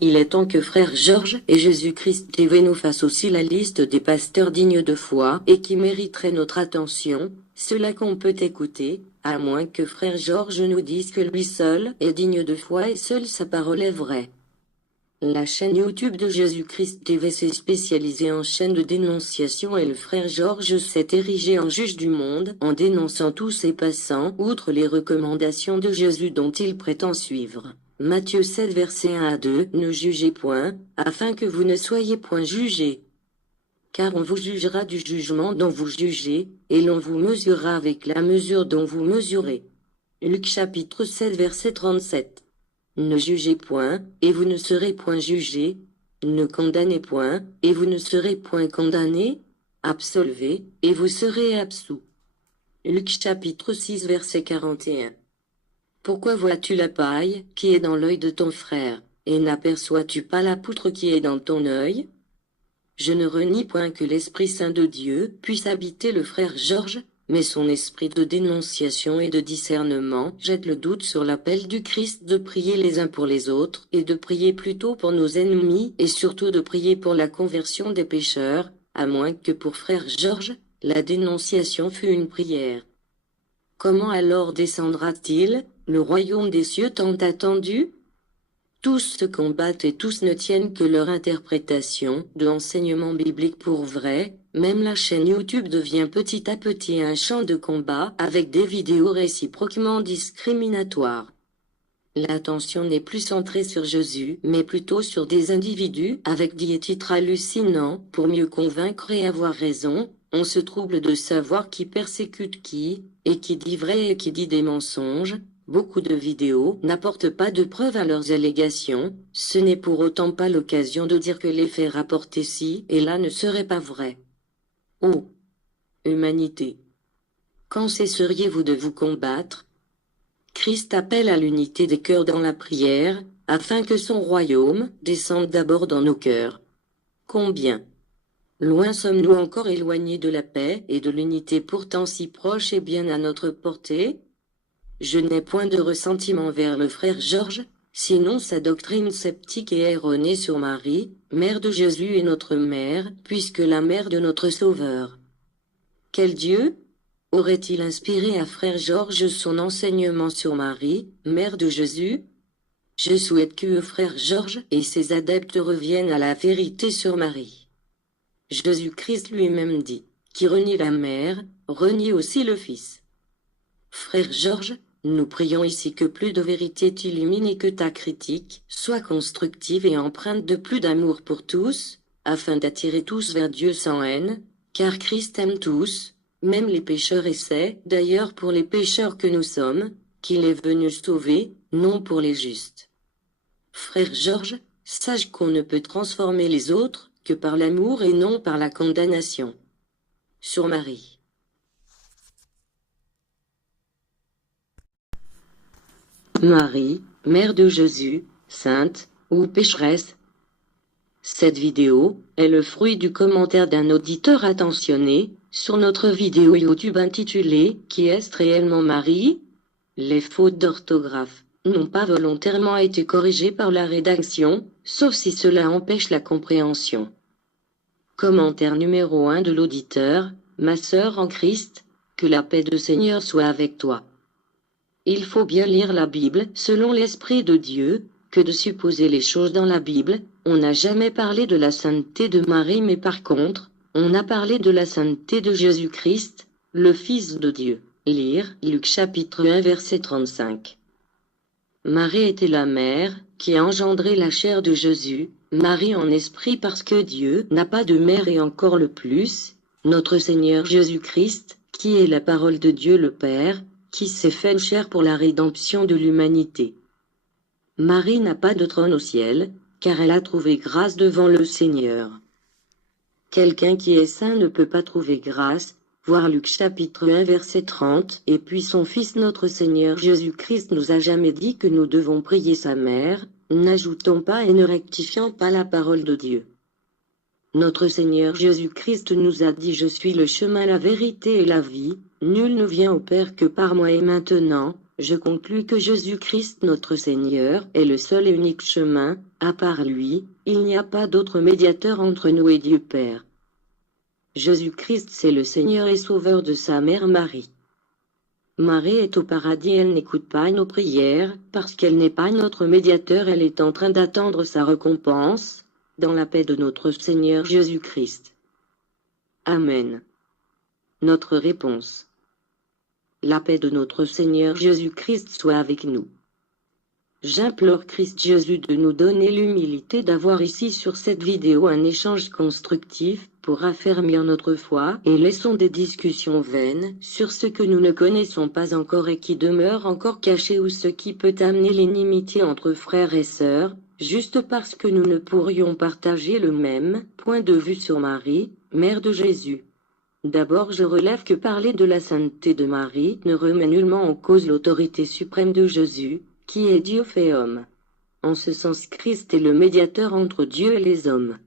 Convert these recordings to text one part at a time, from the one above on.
Il est temps que frère Georges et Jésus-Christ TV nous fassent aussi la liste des pasteurs dignes de foi et qui mériteraient notre attention, ceux-là qu'on peut écouter, à moins que frère Georges nous dise que lui seul est digne de foi et seule sa parole est vraie. La chaîne YouTube de Jésus-Christ TV s'est spécialisée en chaîne de dénonciation et le frère Georges s'est érigé en juge du monde en dénonçant tous ses passants outre les recommandations de Jésus dont il prétend suivre. Matthieu 7 versets 1 à 2 Ne jugez point, afin que vous ne soyez point jugés. Car on vous jugera du jugement dont vous jugez, et l'on vous mesurera avec la mesure dont vous mesurez. Luc chapitre 7 verset 37. Ne jugez point, et vous ne serez point jugés. Ne condamnez point, et vous ne serez point condamnés. Absolvez, et vous serez absous. Luc chapitre 6 verset 41. Pourquoi vois-tu la paille qui est dans l'œil de ton frère, et n'aperçois-tu pas la poutre qui est dans ton œil? Je ne renie point que l'Esprit Saint de Dieu puisse habiter le frère Georges, mais son esprit de dénonciation et de discernement jette le doute sur l'appel du Christ de prier les uns pour les autres, et de prier plutôt pour nos ennemis, et surtout de prier pour la conversion des pécheurs, à moins que pour frère Georges, la dénonciation fût une prière. Comment alors descendra-t-il, le royaume des cieux tant attendu? Tous se combattent et tous ne tiennent que leur interprétation de l'enseignement biblique pour vrai. Même la chaîne YouTube devient petit à petit un champ de combat avec des vidéos réciproquement discriminatoires. L'attention n'est plus centrée sur Jésus, mais plutôt sur des individus avec des titres hallucinants pour mieux convaincre et avoir raison. On se trouble de savoir qui persécute qui, et qui dit vrai et qui dit des mensonges. Beaucoup de vidéos n'apportent pas de preuves à leurs allégations, ce n'est pour autant pas l'occasion de dire que les faits rapportés ci et là ne seraient pas vrais. Oh! Humanité! Quand cesseriez-vous de vous combattre? Christ appelle à l'unité des cœurs dans la prière, afin que son royaume descende d'abord dans nos cœurs. Combien? Loin sommes-nous encore éloignés de la paix et de l'unité pourtant si proche et bien à notre portée? Je n'ai point de ressentiment vers le frère Georges, sinon sa doctrine sceptique et erronée sur Marie, mère de Jésus et notre mère, puisque la mère de notre Sauveur. Quel Dieu aurait-il inspiré à frère Georges son enseignement sur Marie, mère de Jésus? Je souhaite que frère Georges et ses adeptes reviennent à la vérité sur Marie. Jésus-Christ lui-même dit, qui renie la mère, renie aussi le Fils. Frère Georges, nous prions ici que plus de vérité t'illumine et que ta critique soit constructive et empreinte de plus d'amour pour tous, afin d'attirer tous vers Dieu sans haine, car Christ aime tous, même les pécheurs et c'est, d'ailleurs pour les pécheurs que nous sommes, qu'il est venu sauver, non pour les justes. Frère Georges, sache qu'on ne peut transformer les autres que par l'amour et non par la condamnation. Sur Marie. Marie, mère de Jésus, sainte ou pécheresse. Cette vidéo est le fruit du commentaire d'un auditeur attentionné sur notre vidéo YouTube intitulée « Qui est réellement Marie ?» Les fautes d'orthographe n'ont pas volontairement été corrigées par la rédaction, sauf si cela empêche la compréhension. Commentaire numéro 1 de l'auditeur, ma sœur en Christ, que la paix du Seigneur soit avec toi. Il faut bien lire la Bible selon l'Esprit de Dieu, que de supposer les choses dans la Bible. On n'a jamais parlé de la sainteté de Marie mais par contre, on a parlé de la sainteté de Jésus-Christ, le Fils de Dieu. Lire Luc chapitre 1 verset 35. Marie était la mère qui a engendré la chair de Jésus, Marie en esprit parce que Dieu n'a pas de mère et encore le plus, notre Seigneur Jésus-Christ, qui est la parole de Dieu le Père, qui s'est fait chair pour la rédemption de l'humanité. Marie n'a pas de trône au ciel, car elle a trouvé grâce devant le Seigneur. Quelqu'un qui est saint ne peut pas trouver grâce, voir Luc chapitre 1 verset 30, et puis son Fils notre Seigneur Jésus-Christ nous a jamais dit que nous devons prier sa mère, n'ajoutons pas et ne rectifions pas la parole de Dieu. Notre Seigneur Jésus-Christ nous a dit « Je suis le chemin, la vérité et la vie, nul ne vient au Père que par moi et maintenant, je conclus que Jésus-Christ notre Seigneur est le seul et unique chemin, À part lui, il n'y a pas d'autre médiateur entre nous et Dieu Père. Jésus-Christ c'est le Seigneur et Sauveur de sa mère Marie. Marie est au paradis, elle n'écoute pas nos prières, parce qu'elle n'est pas notre médiateur, elle est en train d'attendre sa récompense, dans la paix de notre Seigneur Jésus-Christ. Amen. Notre réponse. La paix de notre Seigneur Jésus-Christ soit avec nous. J'implore Christ Jésus de nous donner l'humilité d'avoir ici sur cette vidéo un échange constructif pour raffermir notre foi et laissons des discussions vaines sur ce que nous ne connaissons pas encore et qui demeure encore caché ou ce qui peut amener l'inimitié entre frères et sœurs, juste parce que nous ne pourrions partager le même point de vue sur Marie, mère de Jésus. D'abord je relève que parler de la sainteté de Marie ne remet nullement en cause l'autorité suprême de Jésus, qui est Dieu fait homme. En ce sens Christ est le médiateur entre Dieu et les hommes.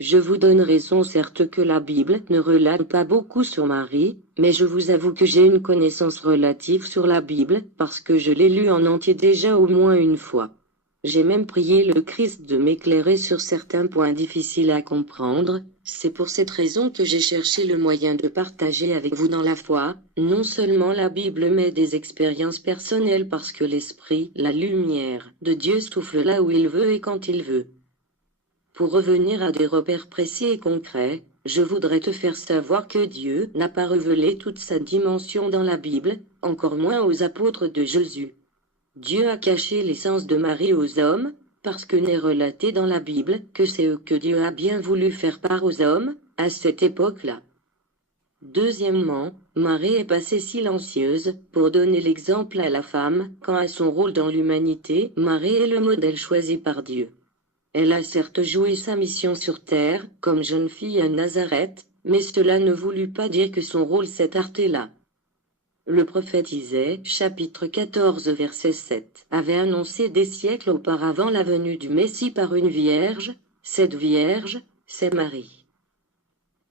Je vous donne raison certes que la Bible ne relate pas beaucoup sur Marie, mais je vous avoue que j'ai une connaissance relative sur la Bible parce que je l'ai lue en entier déjà au moins une fois. J'ai même prié le Christ de m'éclairer sur certains points difficiles à comprendre, c'est pour cette raison que j'ai cherché le moyen de partager avec vous dans la foi, non seulement la Bible mais des expériences personnelles parce que l'Esprit, la lumière de Dieu souffle là où il veut et quand il veut. Pour revenir à des repères précis et concrets, je voudrais te faire savoir que Dieu n'a pas révélé toute sa dimension dans la Bible, encore moins aux apôtres de Jésus. Dieu a caché l'essence de Marie aux hommes, parce que n'est relaté dans la Bible que c'est eux que Dieu a bien voulu faire part aux hommes, à cette époque-là. Deuxièmement, Marie est passée silencieuse, pour donner l'exemple à la femme, quant à son rôle dans l'humanité, Marie est le modèle choisi par Dieu. Elle a certes joué sa mission sur terre, comme jeune fille à Nazareth, mais cela ne voulut pas dire que son rôle s'est arrêté là. Le prophète Isaïe, chapitre 14 verset 7, avait annoncé des siècles auparavant la venue du Messie par une vierge, cette vierge, c'est Marie.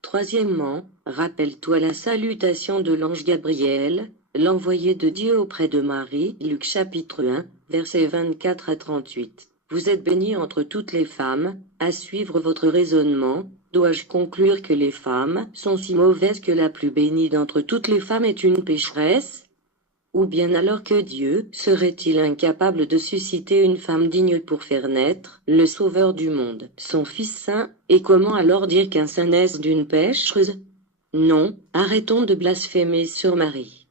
Troisièmement, rappelle-toi la salutation de l'ange Gabriel, l'envoyé de Dieu auprès de Marie, Luc chapitre 1, versets 24 à 38. Vous êtes bénie entre toutes les femmes, à suivre votre raisonnement, dois-je conclure que les femmes sont si mauvaises que la plus bénie d'entre toutes les femmes est une pécheresse? Ou bien alors que Dieu serait-il incapable de susciter une femme digne pour faire naître le Sauveur du monde, son Fils saint, et comment alors dire qu'un saint naisse d'une pécheuse? Non, arrêtons de blasphémer sur Marie.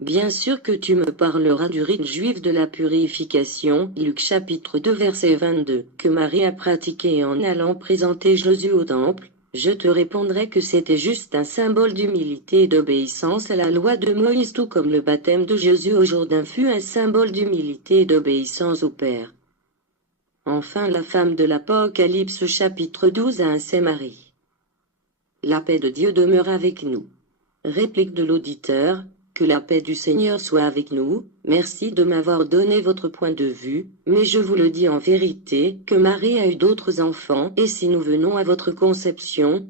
Bien sûr que tu me parleras du rite juif de la purification, Luc chapitre 2 verset 22, que Marie a pratiqué en allant présenter Jésus au temple, je te répondrai que c'était juste un symbole d'humilité et d'obéissance à la loi de Moïse tout comme le baptême de Jésus au Jourdain fut un symbole d'humilité et d'obéissance au Père. Enfin la femme de l'Apocalypse chapitre 12 a un c'est Marie. La paix de Dieu demeure avec nous. Réplique de l'auditeur. Que la paix du Seigneur soit avec nous, merci de m'avoir donné votre point de vue, mais je vous le dis en vérité que Marie a eu d'autres enfants et si nous venons à votre conception,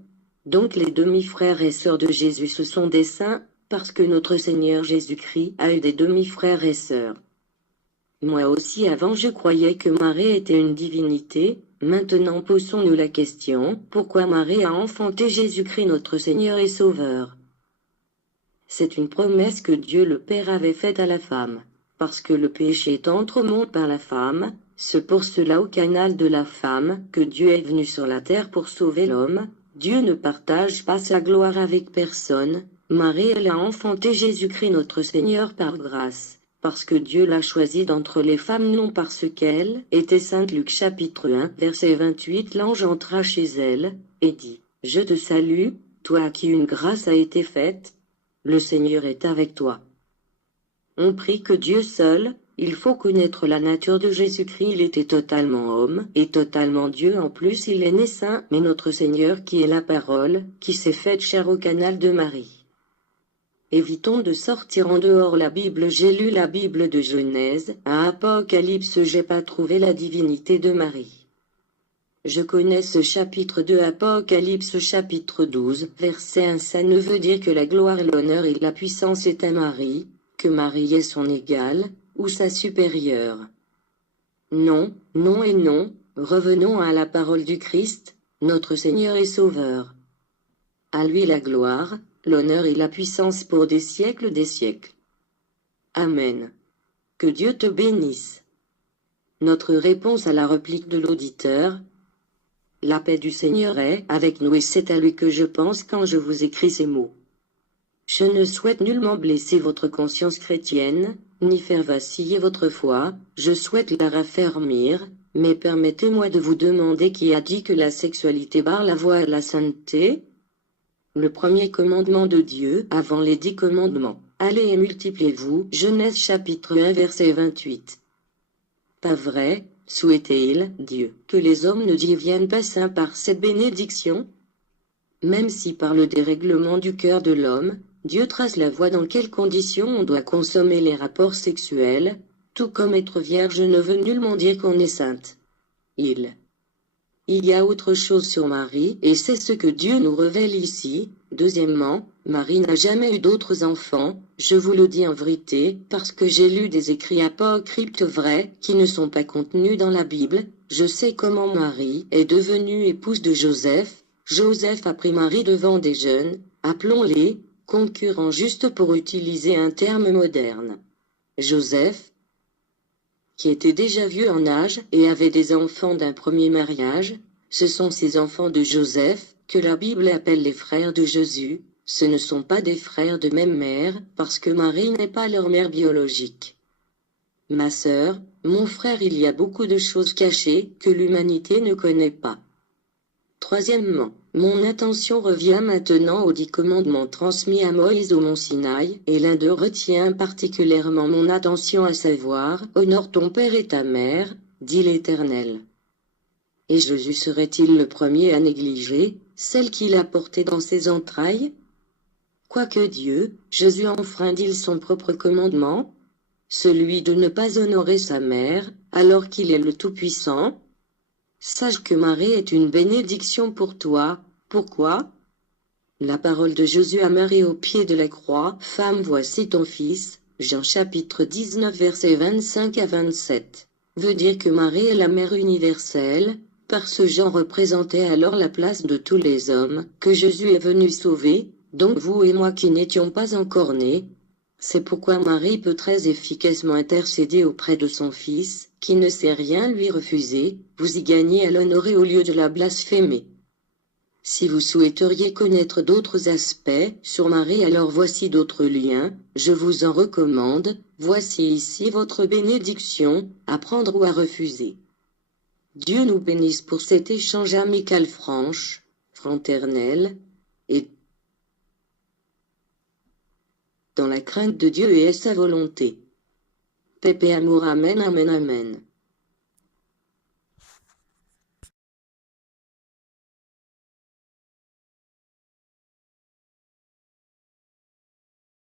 donc les demi-frères et sœurs de Jésus ce sont des saints, parce que notre Seigneur Jésus-Christ a eu des demi-frères et sœurs. Moi aussi avant je croyais que Marie était une divinité, maintenant posons-nous la question, pourquoi Marie a enfanté Jésus-Christ notre Seigneur et Sauveur? C'est une promesse que Dieu le Père avait faite à la femme. Parce que le péché entre au monde par la femme, c'est pour cela au canal de la femme que Dieu est venu sur la terre pour sauver l'homme. Dieu ne partage pas sa gloire avec personne. Marie elle a enfanté Jésus-Christ notre Seigneur par grâce. Parce que Dieu l'a choisi d'entre les femmes non parce qu'elle était sainte. Luc chapitre 1 verset 28 l'ange entra chez elle, et dit, « Je te salue, toi à qui une grâce a été faite. Le Seigneur est avec toi. » On prie que Dieu seul, il faut connaître la nature de Jésus-Christ, il était totalement homme et totalement Dieu en plus il est né saint, mais notre Seigneur qui est la parole, qui s'est faite chair au canal de Marie. Évitons de sortir en dehors la Bible, j'ai lu la Bible de Genèse, à Apocalypse j'ai pas trouvé la divinité de Marie. Je connais ce chapitre 2 Apocalypse chapitre 12, verset 1 ça ne veut dire que la gloire et l'honneur et la puissance est à Marie, que Marie est son égale, ou sa supérieure. Non, non et non, revenons à la parole du Christ, notre Seigneur et Sauveur. À lui la gloire, l'honneur et la puissance pour des siècles des siècles. Amen. Que Dieu te bénisse. Notre réponse à la réplique de l'auditeur. La paix du Seigneur est avec nous et c'est à lui que je pense quand je vous écris ces mots. Je ne souhaite nullement blesser votre conscience chrétienne, ni faire vaciller votre foi, je souhaite la raffermir, mais permettez-moi de vous demander qui a dit que la sexualité barre la voie à la sainteté? Le premier commandement de Dieu avant les 10 commandements. Allez et multipliez-vous. Genèse chapitre 1 verset 28. Pas vrai, souhaitait-il, Dieu, que les hommes ne deviennent pas saints par cette bénédiction? Même si par le dérèglement du cœur de l'homme, Dieu trace la voie dans quelles conditions on doit consommer les rapports sexuels, tout comme être vierge ne veut nullement dire qu'on est sainte. Il y a autre chose sur Marie, et c'est ce que Dieu nous révèle ici. Deuxièmement, Marie n'a jamais eu d'autres enfants, je vous le dis en vérité, parce que j'ai lu des écrits apocryphes vrais, qui ne sont pas contenus dans la Bible. Je sais comment Marie est devenue épouse de Joseph. Joseph a pris Marie devant des jeunes, appelons-les, concurrents juste pour utiliser un terme moderne. Joseph, qui était déjà vieux en âge et avait des enfants d'un premier mariage, ce sont ces enfants de Joseph, que la Bible appelle les frères de Jésus, ce ne sont pas des frères de même mère, parce que Marie n'est pas leur mère biologique. Ma sœur, mon frère, il y a beaucoup de choses cachées que l'humanité ne connaît pas. Troisièmement, mon attention revient maintenant aux 10 commandements transmis à Moïse au mont Sinaï, et l'un d'eux retient particulièrement mon attention à savoir, « Honore ton père et ta mère », dit l'Éternel. Et Jésus serait-il le premier à négliger celle qu'il a portée dans ses entrailles? Quoique Dieu, Jésus enfreint-il son propre commandement? Celui de ne pas honorer sa mère, alors qu'il est le Tout-Puissant? Sache que Marie est une bénédiction pour toi. Pourquoi? La parole de Jésus à Marie au pied de la croix. Femme, voici ton fils. Jean chapitre 19 versets 25 à 27. Veut dire que Marie est la mère universelle, parce Jean représentait alors la place de tous les hommes, que Jésus est venu sauver, donc vous et moi qui n'étions pas encore nés. C'est pourquoi Marie peut très efficacement intercéder auprès de son Fils, qui ne sait rien lui refuser, vous y gagnez à l'honorer au lieu de la blasphémer. Si vous souhaiteriez connaître d'autres aspects sur Marie, alors voici d'autres liens, je vous en recommande, voici ici votre bénédiction, à prendre ou à refuser. Dieu nous bénisse pour cet échange amical franche, fraternel, et dans la crainte de Dieu et à sa volonté. Paix et amour, amen, amen, amen.